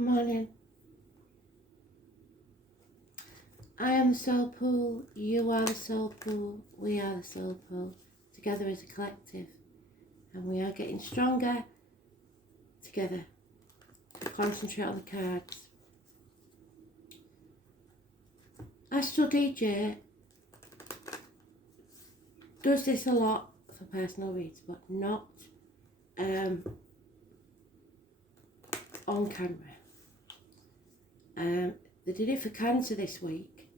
Morning. I am the soul pool, you are the soul pool, we are the soul pool, together as a collective. And we are getting stronger together. Concentrate on the cards. Astral DJ does this a lot for personal reads, but not on camera. They did it for Cancer this week.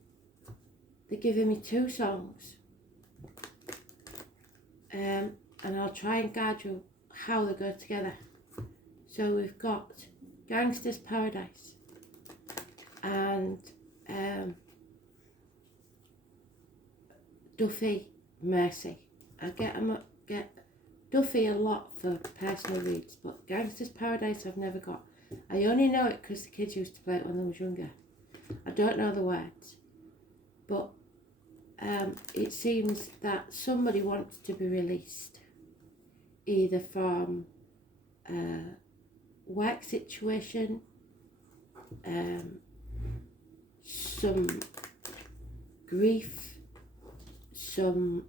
They're giving me 2 songs, and I'll try and guide you how they go together. So we've got Gangster's Paradise and Duffy Mercy. I get Duffy a lot for personal reads, but Gangster's Paradise I've never got. I only know it because the kids used to play it when they was younger. I don't know the words, but it seems that somebody wants to be released, either from a work situation, some grief, some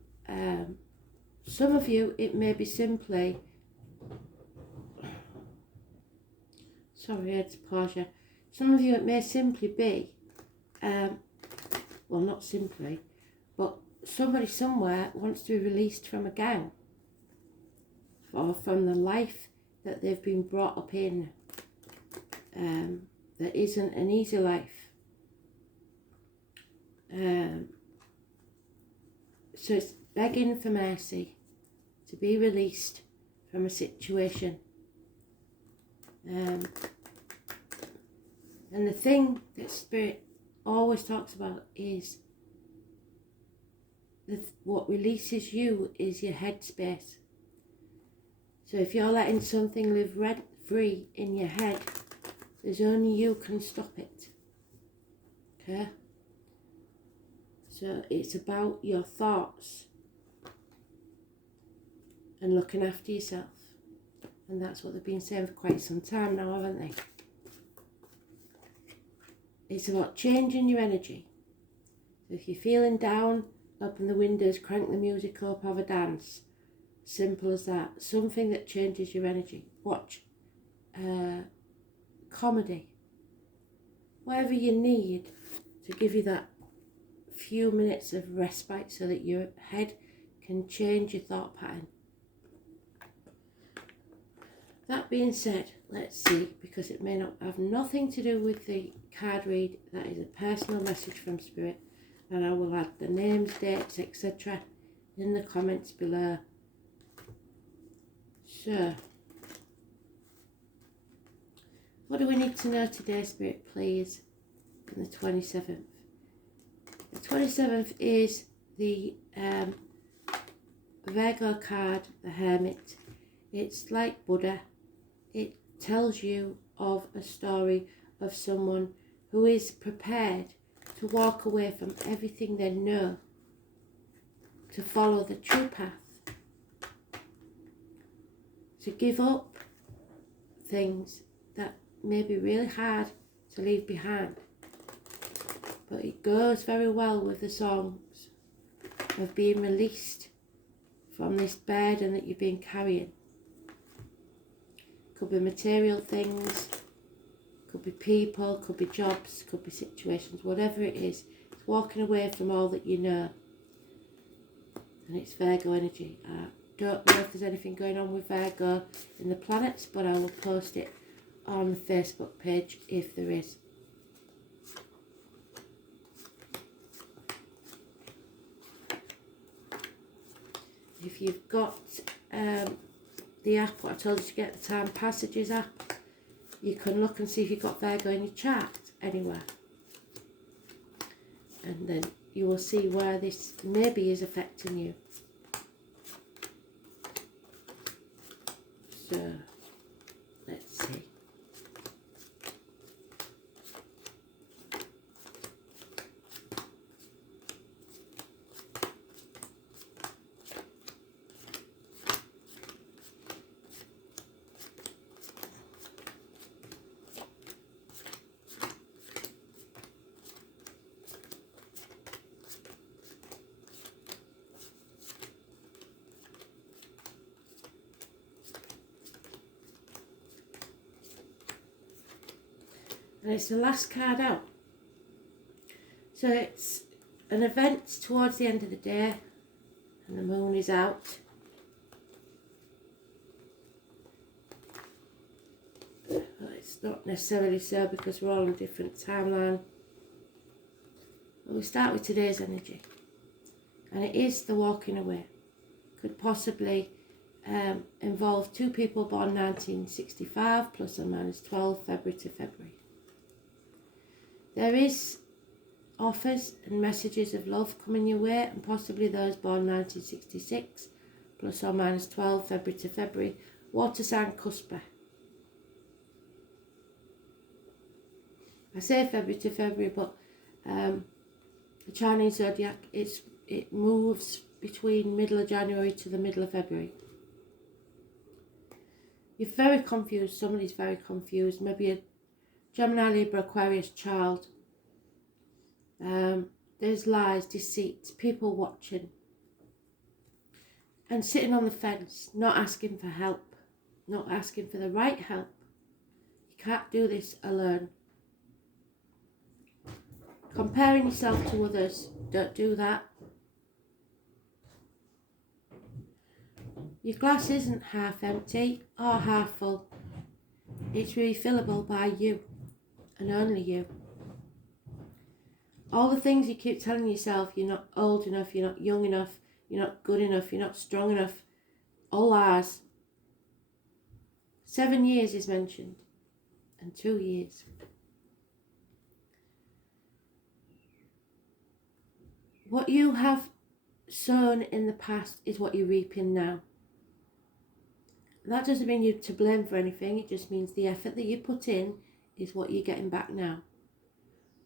of you it may be simply, sorry I had to pause you, some of you it may simply be, well not simply, but somebody somewhere wants to be released from a gang or from the life that they've been brought up in, that isn't an easy life. So it's begging for mercy to be released from a situation. And the thing that Spirit always talks about is what releases you is your headspace. So if you're letting something live rent free in your head, there's only you can stop it. Okay? So it's about your thoughts and looking after yourself. And that's what they've been saying for quite some time now, haven't they? It's about changing your energy. So if you're feeling down, open the windows, crank the music up, have a dance. Simple as that. Something that changes your energy. Watch comedy. Whatever you need to give you that few minutes of respite so that your head can change your thought pattern. That being said, let's see, because it may not have nothing to do with the card read, that is a personal message from Spirit, and I will add the names, dates, etc. in the comments below. So, what do we need to know today, Spirit, please, on the 27th? The 27th is the Virgo card, the Hermit. It's like Buddha. It tells you of a story of someone who is prepared to walk away from everything they know to follow the true path, to give up things that may be really hard to leave behind. But it goes very well with the songs of being released from this burden that you've been carrying. Could be material things, could be people, could be jobs, could be situations, whatever it is. It's walking away from all that you know. And it's Virgo energy. I don't know if there's anything going on with Virgo in the planets, but I will post it on the Facebook page if there is. If you've got the app, what I told you to get, the Time Passages app, you can look and see if you've got Virgo in your chart anywhere. And then you will see where this maybe is affecting you. So, let's see. And it's the last card out. So it's an event towards the end of the day, and the moon is out. Well, it's not necessarily so because we're all on a different timeline. But we start with today's energy, and it is the walking away. Could possibly involve two people born 1965 plus or minus 12 February to February. There is offers and messages of love coming your way, and possibly those born 1966 plus or minus 12 February to February. Water sign Cusper. I say February to February, but the Chinese zodiac, it moves between middle of January to the middle of February. You're very confused. Somebody's very confused. Maybe a Gemini, Libra, Aquarius child. There's lies, deceit, people watching, and sitting on the fence, not asking for help, not asking for the right help. You can't do this alone. Comparing yourself to others, don't do that. Your glass isn't half empty or half full. It's refillable by you and only you. All the things you keep telling yourself, you're not old enough, you're not young enough, you're not good enough, you're not strong enough, all lies. 7 years is mentioned, and 2 years. What you have sown in the past is what you're reaping now. That doesn't mean you're to blame for anything, it just means the effort that you put in is what you're getting back now.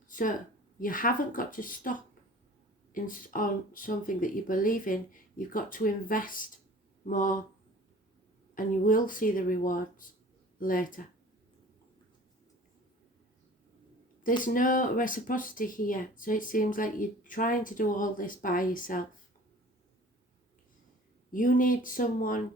So you haven't got to stop on something that you believe in. You've got to invest more, and you will see the rewards later. There's no reciprocity here, so it seems like you're trying to do all this by yourself. You need someone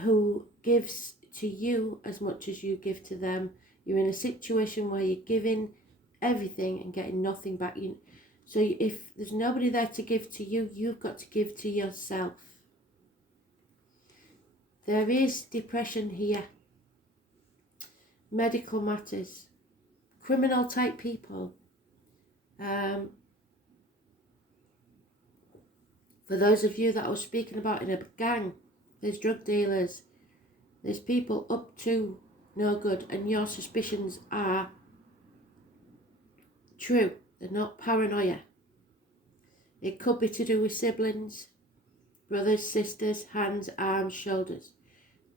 who gives to you as much as you give to them. You're in a situation where you're giving everything and getting nothing back. So if there's nobody there to give to you, you've got to give to yourself. There is depression here, medical matters, criminal type people. For those of you that I was speaking about in a gang, there's drug dealers, there's people up to no good, and your suspicions are true. They're not paranoia. It could be to do with siblings, brothers, sisters, hands, arms, shoulders.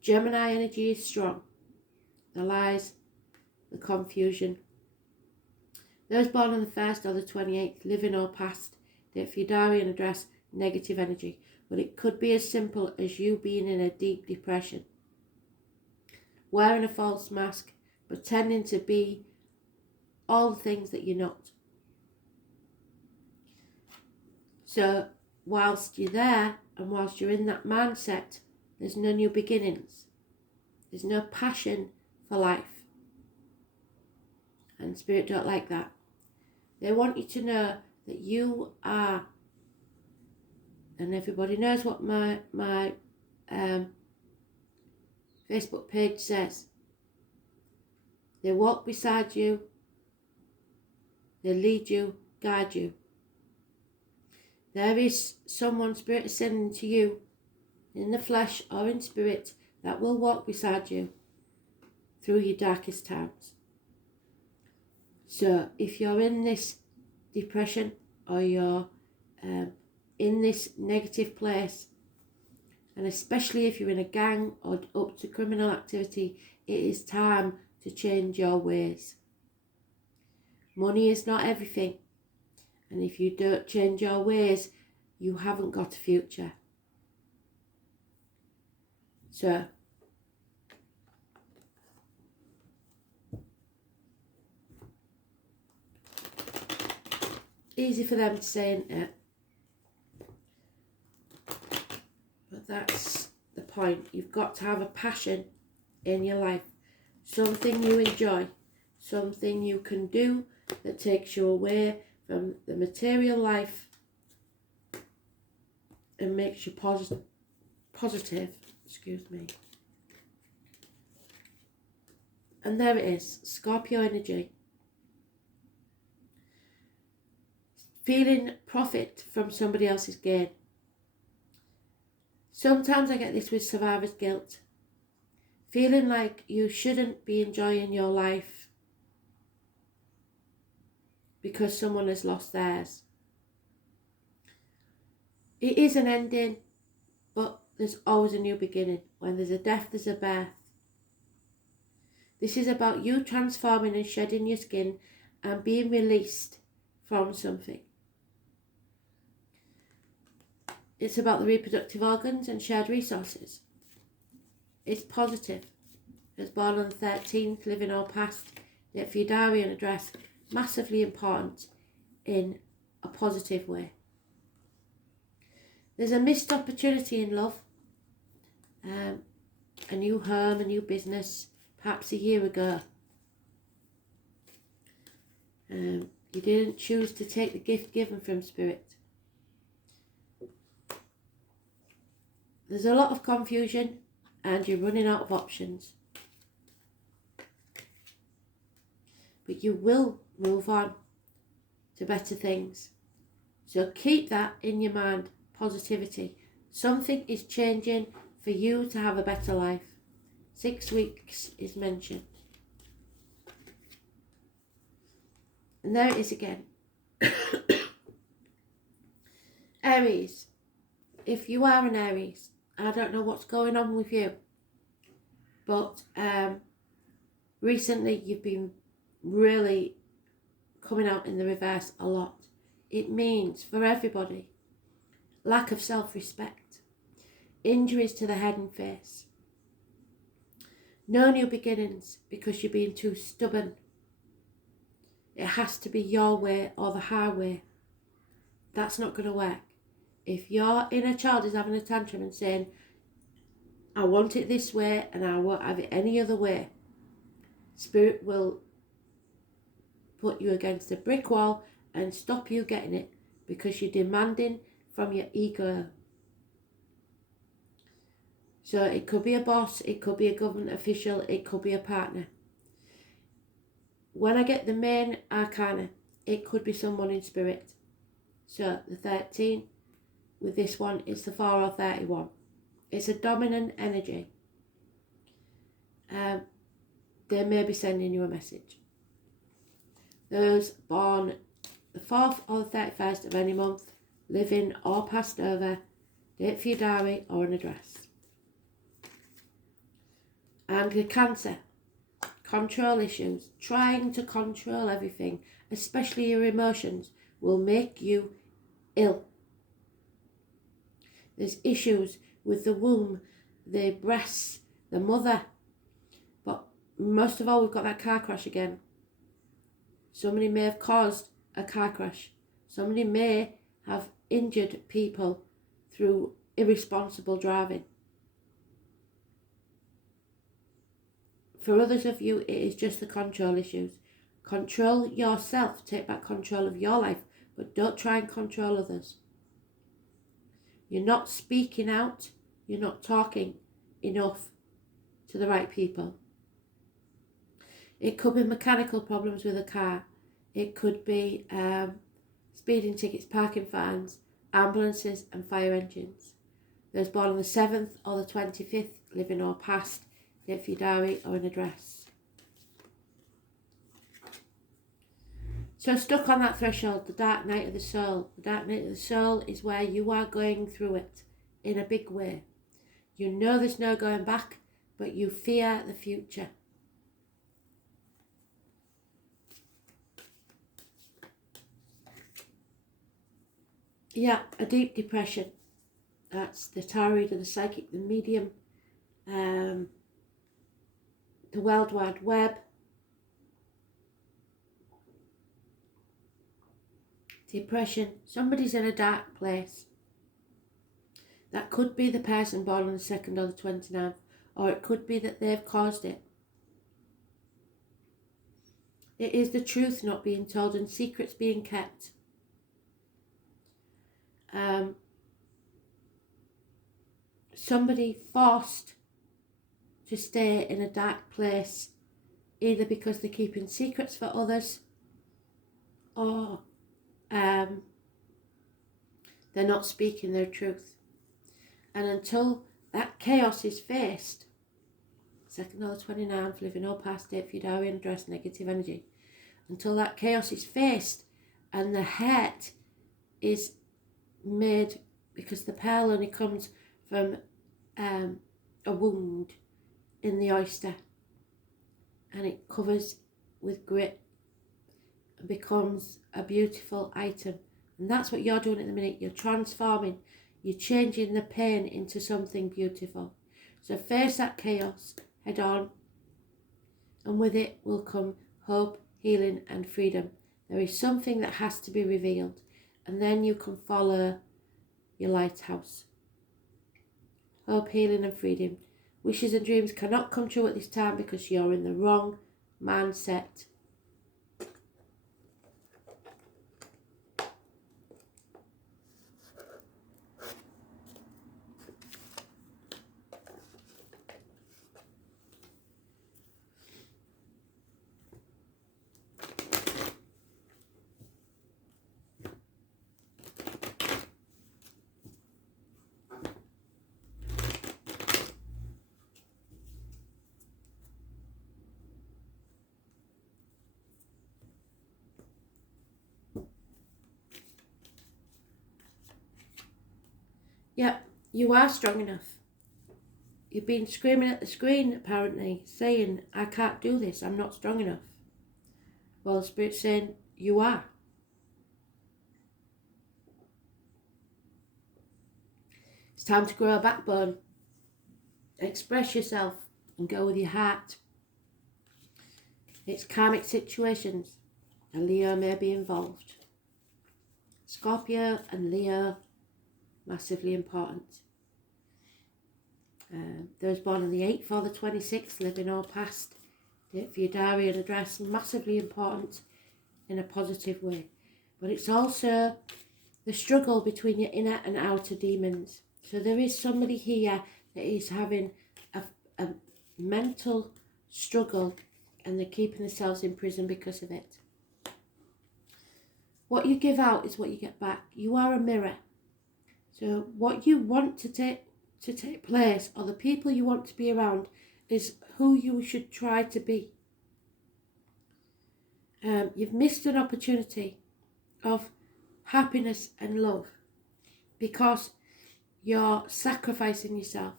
Gemini energy is strong. The lies, the confusion. Those born on the 1st or the 28th, living or past, date for your diary and address, negative energy. But it could be as simple as you being in a deep depression, wearing a false mask, pretending to be all the things that you're not. So whilst you're there and whilst you're in that mindset, there's no new beginnings. There's no passion for life. And Spirit don't like that. They want you to know that you are, and everybody knows what my Facebook page says. They walk beside you, they lead you, guide you. There is someone Spirit is sending to you in the flesh or in spirit that will walk beside you through your darkest times. So if you're in this depression or you're in this negative place, and especially if you're in a gang or up to criminal activity, it is time to change your ways. Money is not everything, and if you don't change your ways, you haven't got a future. So easy for them to say, isn't it? But that's the point. You've got to have a passion in your life, something you enjoy, something you can do that takes you away from the material life and makes you positive. Excuse me. And there it is, Scorpio energy. Feeling profit from somebody else's gain. Sometimes I get this with survivor's guilt. Feeling like you shouldn't be enjoying your life because someone has lost theirs. It is an ending, but there's always a new beginning. When there's a death, there's a birth. This is about you transforming and shedding your skin and being released from something. It's about the reproductive organs and shared resources. It's positive. It's born on the 13th, living or past, date for your diary and address. Massively important in a positive way. There's a missed opportunity in love. A new home, a new business, perhaps a year ago. You didn't choose to take the gift given from Spirit. There's a lot of confusion and you're running out of options. But you will move on to better things. So keep that in your mind, positivity. Something is changing for you to have a better life. 6 weeks is mentioned. And there it is again. Aries. If you are an Aries, I don't know what's going on with you, but recently you've been really coming out in the reverse a lot. It means for everybody, lack of self-respect, injuries to the head and face, no new beginnings because you're being too stubborn. It has to be your way or the highway. That's not going to work. If your inner child is having a tantrum and saying, I want it this way and I won't have it any other way, Spirit will put you against a brick wall and stop you getting it because you're demanding from your ego. So it could be a boss, it could be a government official, it could be a partner. When I get the main arcana, it could be someone in spirit. So the 13 with this one is the 4 or 31. It's a dominant energy. They may be sending you a message. Those born the 4th or the 31st of any month, living or passed over, date for your diary or an address. And the Cancer, control issues, trying to control everything, especially your emotions, will make you ill. There's issues with the womb, the breasts, the mother, but most of all we've got that car crash again. Somebody may have caused a car crash. Somebody may have injured people through irresponsible driving. For others of you, it is just the control issues. Control yourself, take back control of your life, but don't try and control others. You're not speaking out, you're not talking enough to the right people. It could be mechanical problems with a car. It could be speeding tickets, parking fines, ambulances and fire engines. Those born on the 7th or the 25th, living or past, date for your diary or an address. So stuck on that threshold, the dark night of the soul. The dark night of the soul is where you are going through it in a big way. You know there's no going back, but you fear the future. Yeah, a deep depression. That's the tarot reader, the psychic, the medium, the World Wide Web. Depression. Somebody's in a dark place. That could be the person born on the 2nd or the 29th, or it could be that they've caused it. It is the truth not being told and secrets being kept. Somebody forced to stay in a dark place, either because they're keeping secrets for others, or they're not speaking their truth. And until that chaos is faced, 2nd or 29th, living all past it, Fudarian address, negative energy. Until that chaos is faced and the hurt is made, because the pearl only comes from a wound in the oyster, and it covers with grit and becomes a beautiful item. And that's what you're doing at the minute. You're transforming, you're changing the pain into something beautiful. So face that chaos head on, and with it will come hope, healing and freedom. There is something that has to be revealed, and then you can follow your lighthouse. Hope, healing and freedom. Wishes and dreams cannot come true at this time because you're in the wrong mindset. Yep, you are strong enough. You've been screaming at the screen, apparently, saying, I can't do this, I'm not strong enough. Well, the Spirit's saying, you are. It's time to grow a backbone. Express yourself and go with your heart. It's karmic situations. A Leo may be involved. Scorpio and Leo, massively important. Those born on the 8th or the 26th, living or past, date for your diary and address, massively important in a positive way. But it's also the struggle between your inner and outer demons. So there is somebody here that is having a mental struggle, and they're keeping themselves in prison because of it. What you give out is what you get back. You are a mirror. So what you want to take place, or the people you want to be around, is who you should try to be. You've missed an opportunity of happiness and love because you're sacrificing yourself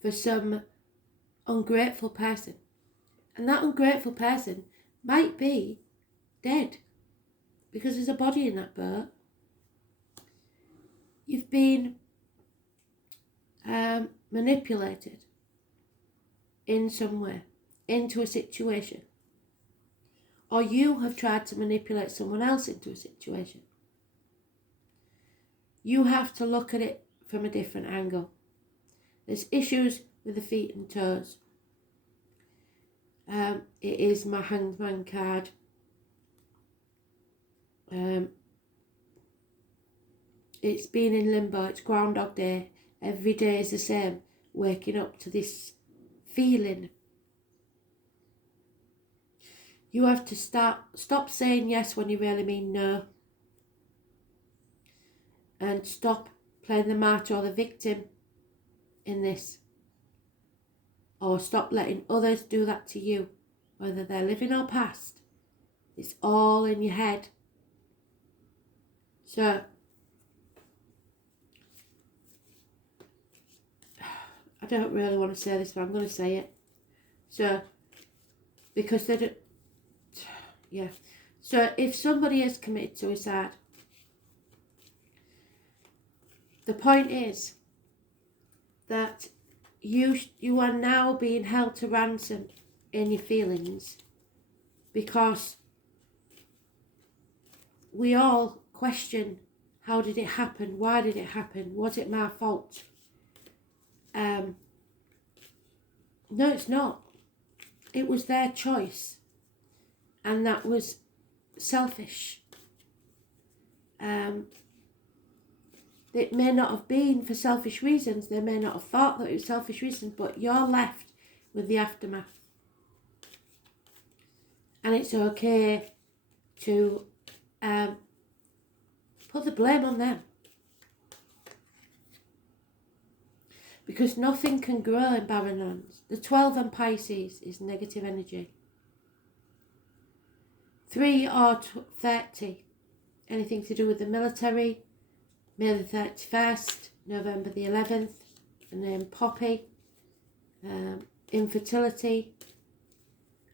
for some ungrateful person. And that ungrateful person might be dead, because there's a body in that boat. You've been manipulated in some way into a situation, or you have tried to manipulate someone else into a situation. You have to look at it from a different angle. There's issues with the feet and toes. It is my Hanged Man card. It's been in limbo. It's Groundhog Day. Every day is the same. Waking up to this feeling. You have to stop saying yes when you really mean no. And stop playing the martyr or the victim in this. Or stop letting others do that to you. Whether they're living or past. It's all in your head. So, I don't really want to say this, but I'm going to say it. So, because they don't, yeah. So if somebody has committed suicide, the point is that you are now being held to ransom in your feelings, because we all question, how did it happen? Why did it happen? Was it my fault? No, it's not. It was their choice. and that was selfish. It may not have been for selfish reasons. They may not have thought that it was selfish reasons, but you're left with the aftermath. And it's okay to put the blame on them. Because nothing can grow in barren lands. The 12 and Pisces is negative energy. 3 or 30, anything to do with the military. May the 31st, November the 11th, the name Poppy, infertility,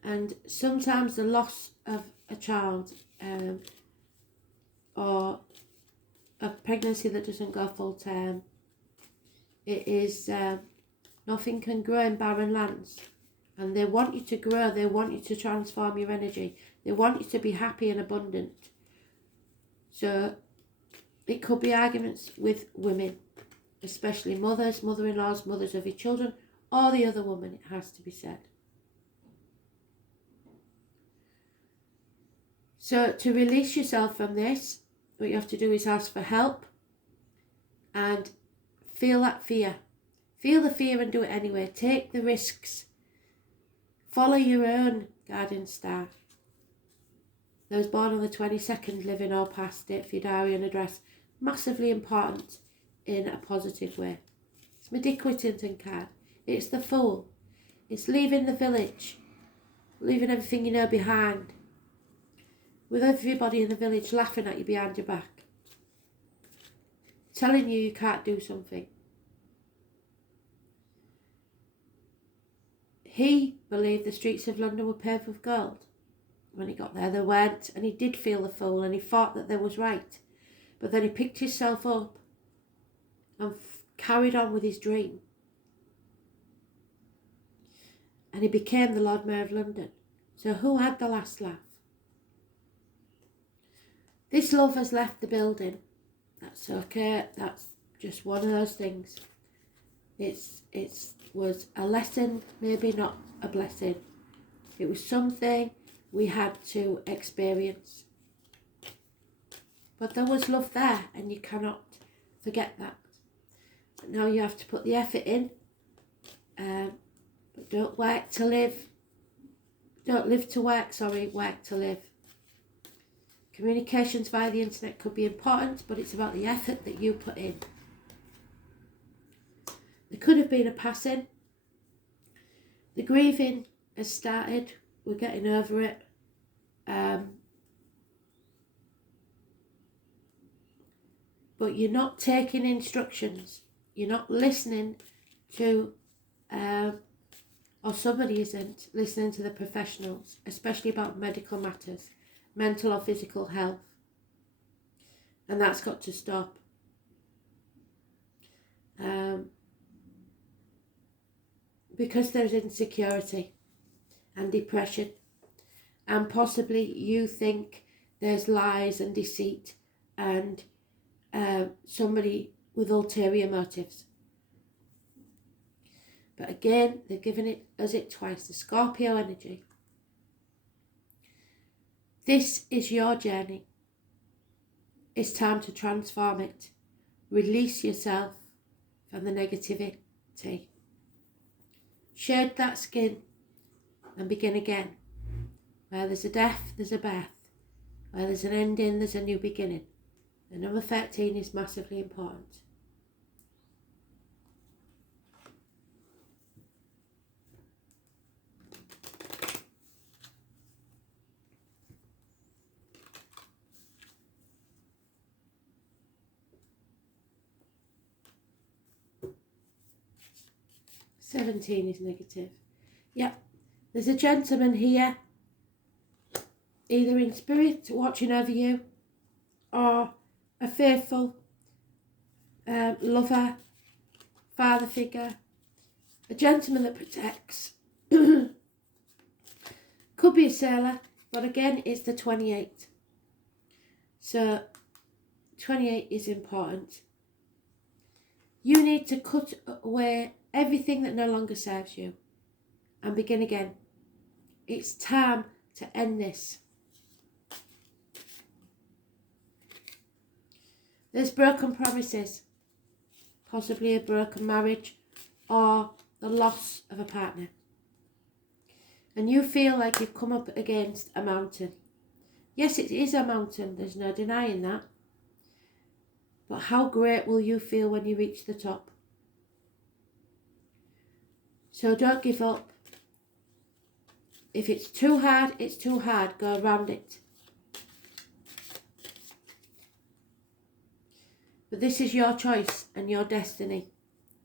and sometimes the loss of a child, or a pregnancy that doesn't go full term. It is nothing can grow in barren lands, and they want you to grow. They want you to transform your energy. They want you to be happy and abundant. So it could be arguments with women, especially mothers, mother-in-laws, mothers of your children, or the other woman, it has to be said. So to release yourself from this, what you have to do is ask for help and feel that fear. Feel the fear and do it anyway. Take the risks. Follow your own guardian star. Those born on the 22nd, living or past, date for your diary and address. Massively important in a positive way. It's my Dick Whittington card. It's the Fool. It's leaving the village. Leaving everything you know behind. With everybody in the village laughing at you behind your back. Telling you can't do something. He believed the streets of London were paved with gold. When he got there, they weren't, and he did feel the fool, and he thought that they was right. But then he picked himself up and carried on with his dream. And he became the Lord Mayor of London. So who had the last laugh? This love has left the building. That's okay. That's just one of those things. It was a lesson, maybe not a blessing. It was something we had to experience. But there was love there, and you cannot forget that. But now you have to put the effort in. But don't work to live. Don't live to work, work to live. Communications via the internet could be important, but it's about the effort that you put in. There could have been a passing. The grieving has started. We're getting over it. But you're not taking instructions. You're not listening to, or somebody isn't listening to the professionals, especially about medical matters, mental or physical health. And that's got to stop. Because there's insecurity and depression, and possibly you think there's lies and deceit and somebody with ulterior motives. But again, they've given us it twice, the Scorpio energy. This is your journey. It's time to transform it. Release yourself from the negativity. Shed that skin and begin again. Where there's a death, there's a birth. Where there's an ending, there's a new beginning. The number 13 is massively important. $17 is negative. Yep. There's a gentleman here, either in spirit watching over you, or a faithful lover, father figure, a gentleman that protects. Could be a sailor, but again, it's the 28. So 28 is important. You need to cut away everything that no longer serves you and begin again. It's time to end this. There's broken promises, possibly a broken marriage or the loss of a partner. And you feel like you've come up against a mountain. Yes, it is a mountain, there's no denying that. But how great will you feel when you reach the top? So don't give up. If it's too hard, it's too hard. Go around it. But this is your choice and your destiny.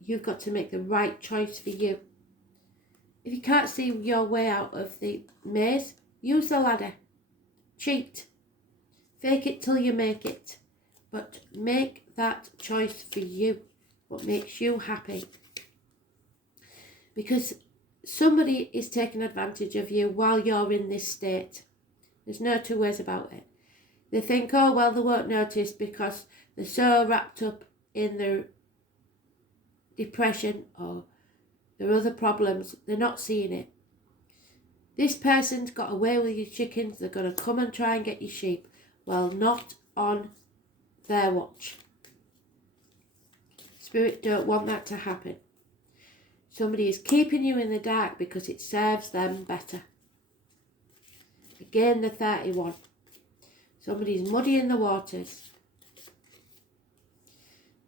You've got to make the right choice for you. If you can't see your way out of the maze, use the ladder. Cheat. Fake it till you make it. But make that choice for you. What makes you happy. Because somebody is taking advantage of you while you're in this state. There's no two ways about it. They think, oh, well, they won't notice because they're so wrapped up in their depression or their other problems. They're not seeing it. This person's got away with your chickens. They're going to come and try and get your sheep. Well, not on their watch. Spirit don't want that to happen. Somebody is keeping you in the dark because it serves them better. Again, the 31. Somebody's muddying the waters.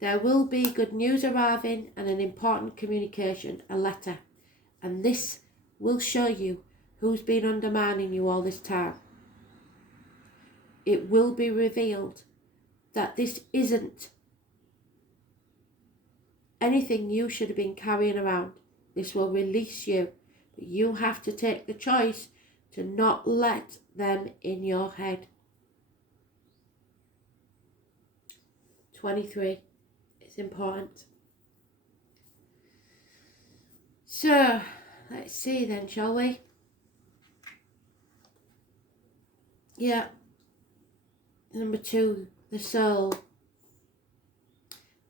There will be good news arriving and an important communication, a letter. And this will show you who's been undermining you all this time. It will be revealed that this isn't anything you should have been carrying around. This will release you. But you have to take the choice to not let them in your head. 23. It's important. So, let's see then, shall we? Yeah. Number 2, the soul.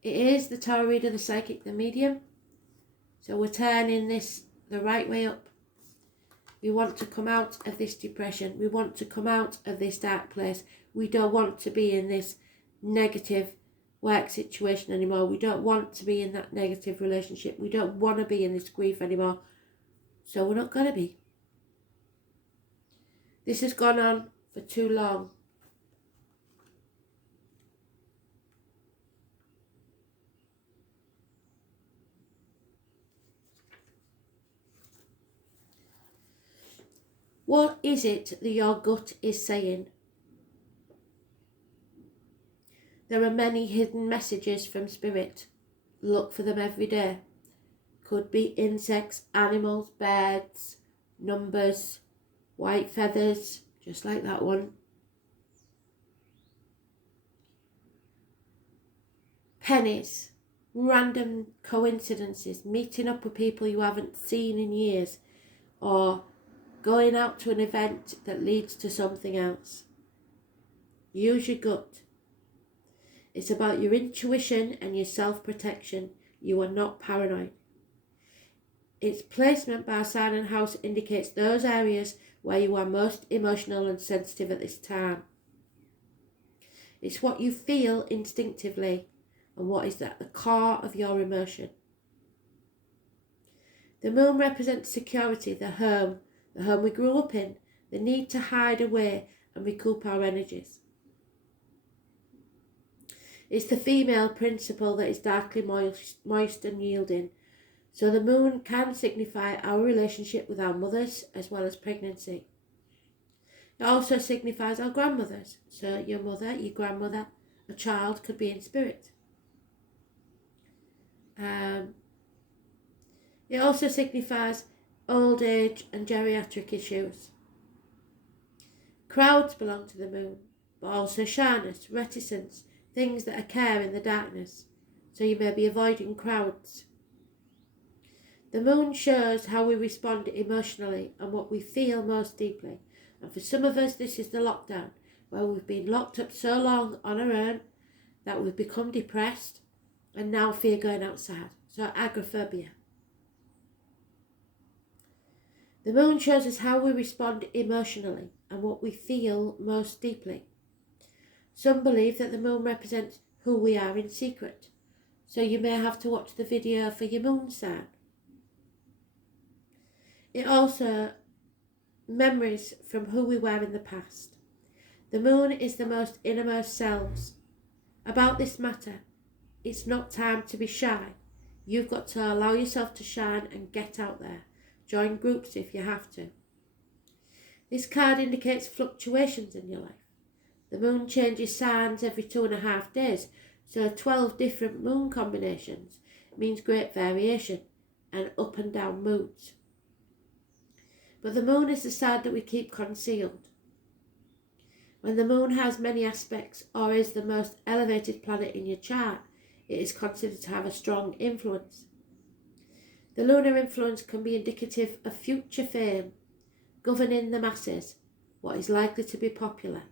It is the tarot reader, the psychic, the medium. So we're turning this the right way up. We want to come out of this depression. We want to come out of this dark place. We don't want to be in this negative work situation anymore. We don't want to be in that negative relationship. We don't want to be in this grief anymore. So we're not going to be. This has gone on for too long. What is it that your gut is saying? There are many hidden messages from Spirit. Look for them every day. Could be insects, animals, birds, numbers, white feathers, just like that one. Pennies, random coincidences, meeting up with people you haven't seen in years, or going out to an event that leads to something else. Use your gut. It's about your intuition and your self-protection. You are not paranoid. Its placement by sign and house indicates those areas where you are most emotional and sensitive at this time. It's what you feel instinctively and what is at the core of your emotion. The moon represents security, the home we grew up in, the need to hide away and recoup our energies. It's the female principle that is darkly moist and yielding. So the moon can signify our relationship with our mothers as well as pregnancy. It also signifies our grandmothers. So your mother, your grandmother, a child could be in spirit. It also signifies old age and geriatric issues. Crowds belong to the moon, but also shyness, reticence, things that occur in the darkness. So you may be avoiding crowds. The moon shows how we respond emotionally and what we feel most deeply. And for some of us, this is the lockdown, where we've been locked up so long on our own that we've become depressed and now fear going outside. So agoraphobia. The moon shows us how we respond emotionally and what we feel most deeply. Some believe that the moon represents who we are in secret, so you may have to watch the video for your moon sign. It also memories from who we were in the past. The moon is the most innermost selves. About this matter, it's not time to be shy. You've got to allow yourself to shine and get out there. Join groups if you have to. This card indicates fluctuations in your life. The moon changes signs every 2.5 days, so 12 different moon combinations means great variation and up and down moods. But the moon is the side that we keep concealed. When the moon has many aspects or is the most elevated planet in your chart, it is considered to have a strong influence. The lunar influence can be indicative of future fame, governing the masses, what is likely to be popular.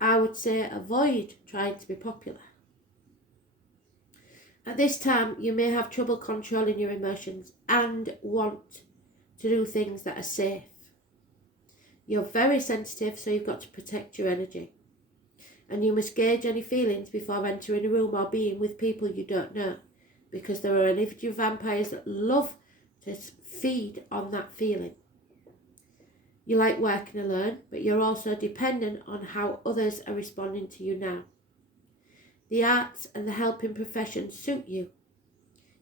I would say avoid trying to be popular. At this time, you may have trouble controlling your emotions and want to do things that are safe. You're very sensitive, so you've got to protect your energy. And you must gauge any feelings before entering a room or being with people you don't know, because there are energy vampires that love to feed on that feeling. You like working alone, but you're also dependent on how others are responding to you now. The arts and the helping professions suit you.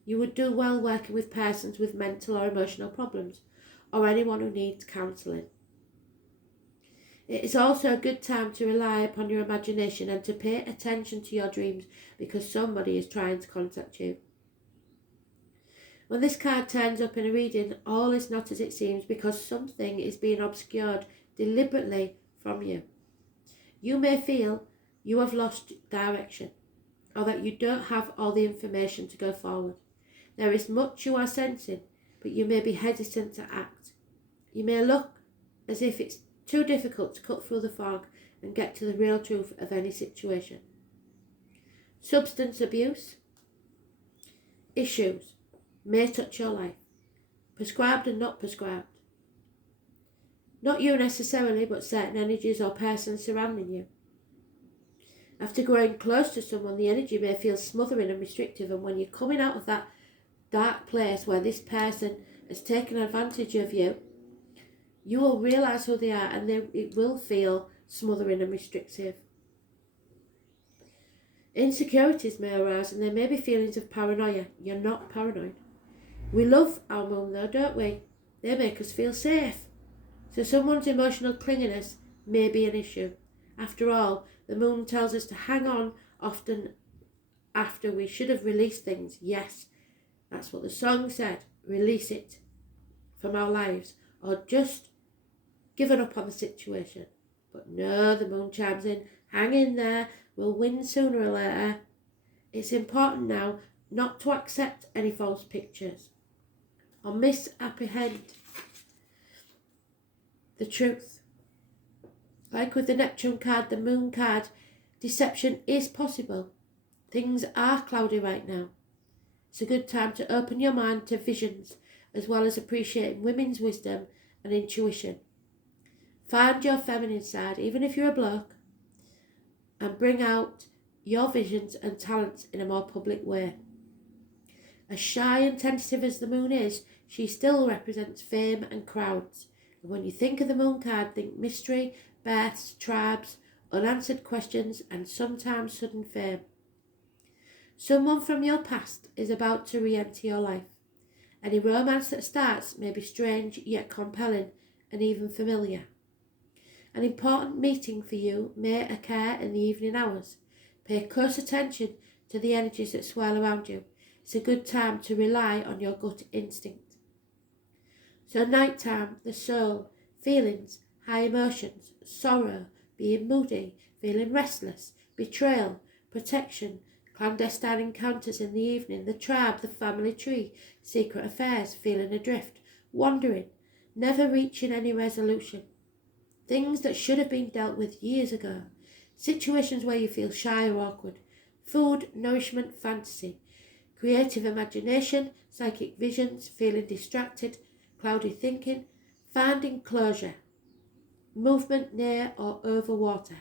You would do well working with persons with mental or emotional problems, or anyone who needs counselling. It is also a good time to rely upon your imagination and to pay attention to your dreams, because somebody is trying to contact you. When this card turns up in a reading, all is not as it seems, because something is being obscured deliberately from you. You may feel you have lost direction, or that you don't have all the information to go forward. There is much you are sensing, but you may be hesitant to act. You may look as if it's too difficult to cut through the fog and get to the real truth of any situation. Substance abuse issues may touch your life, prescribed and not prescribed. Not you necessarily, but certain energies or persons surrounding you. After growing close to someone, the energy may feel smothering and restrictive, and when you're coming out of that dark place where this person has taken advantage of you, you will realise who they are, and it will feel smothering and restrictive. Insecurities may arise, and there may be feelings of paranoia. You're not paranoid. We love our moon though, don't we? They make us feel safe. So someone's emotional clinginess may be an issue. After all, the moon tells us to hang on often after we should have released things. Yes, that's what the song said. Release it from our lives, or just given up on the situation. But no, the moon chimes in. Hang in there. We'll win sooner or later. It's important now not to accept any false pictures or misapprehend the truth. Like with the Neptune card, the moon card, deception is possible. Things are cloudy right now. It's a good time to open your mind to visions, as well as appreciating women's wisdom and intuition. Find your feminine side, even if you're a bloke, and bring out your visions and talents in a more public way. As shy and tentative as the moon is, she still represents fame and crowds. And when you think of the moon card, think mystery, births, tribes, unanswered questions, and sometimes sudden fame. Someone from your past is about to re-enter your life. Any romance that starts may be strange yet compelling and even familiar. An important meeting for you may occur in the evening hours. Pay close attention to the energies that swirl around you. It's a good time to rely on your gut instinct. So nighttime, the soul, feelings, high emotions, sorrow, being moody, feeling restless, betrayal, protection, clandestine encounters in the evening, the tribe, the family tree, secret affairs, feeling adrift, wandering, never reaching any resolution. Things that should have been dealt with years ago. Situations where you feel shy or awkward. Food, nourishment, fantasy. Creative imagination, psychic visions, feeling distracted, cloudy thinking, finding closure, movement near or over water,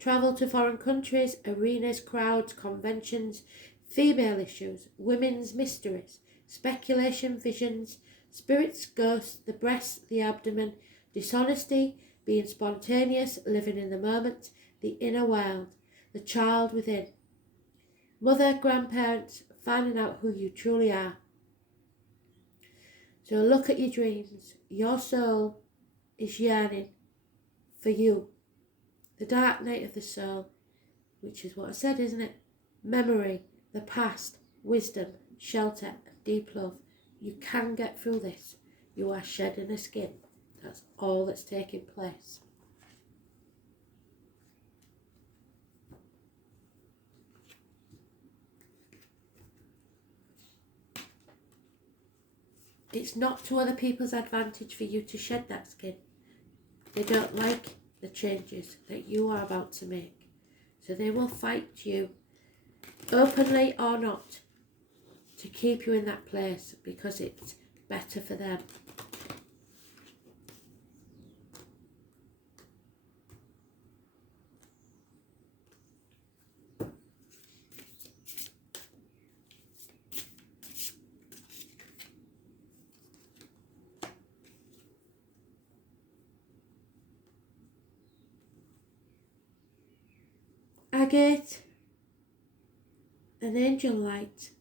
travel to foreign countries, arenas, crowds, conventions, female issues, women's mysteries, speculation, visions, spirits, ghosts, the breast, the abdomen, dishonesty, being spontaneous, living in the moment, the inner world, the child within, mother, grandparents, finding out who you truly are. So look at your dreams. Your soul is yearning for you. The dark night of the soul, which is what I said, isn't it? Memory, the past, wisdom, shelter, and deep love. You can get through this. You are shedding a skin. That's all that's taking place. It's not to other people's advantage for you to shed that skin. They don't like the changes that you are about to make. So they will fight you, openly or not, to keep you in that place because it's better for them. Agate, an angel light.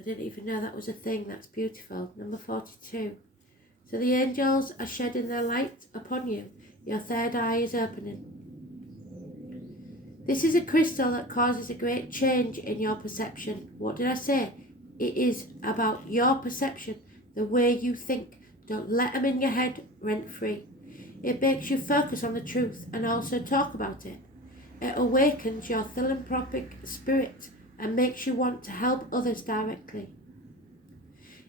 I didn't even know that was a thing. That's beautiful. Number 42. So the angels are shedding their light upon you. Your third eye is opening. This is a crystal that causes a great change in your perception. What did I say? It is about your perception, the way you think. Don't let them in your head rent free. It makes you focus on the truth and also talk about it. It awakens your philanthropic spirit and makes you want to help others directly.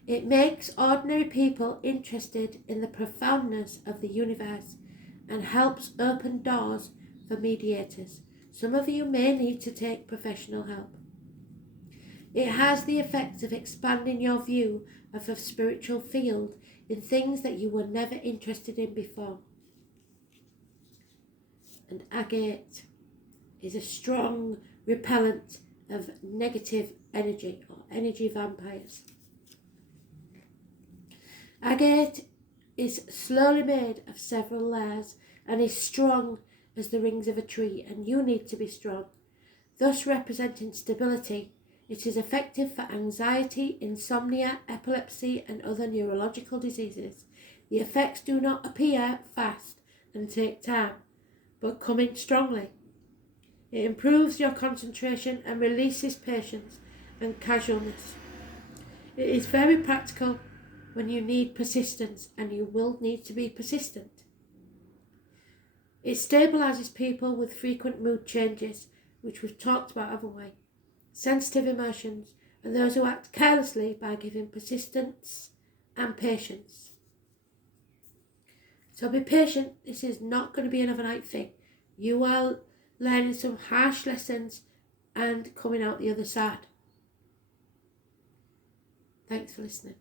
It makes ordinary people interested in the profoundness of the universe and helps open doors for mediators. Some of you may need to take professional help. It has the effect of expanding your view of a spiritual field in things that you were never interested in before. And agate is a strong repellent of negative energy or energy vampires. Agate is slowly made of several layers and is strong as the rings of a tree, and you need to be strong, thus representing stability. It is effective for anxiety, insomnia, epilepsy and other neurological diseases. The effects do not appear fast and take time, but come in strongly. It improves your concentration and releases patience and casualness. It is very practical when you need persistence, and you will need to be persistent. It stabilises people with frequent mood changes, which we've talked about, haven't we? Sensitive emotions, and those who act carelessly by giving persistence and patience. So be patient. This is not going to be an overnight thing. You are learning some harsh lessons and coming out the other side. Thanks for listening.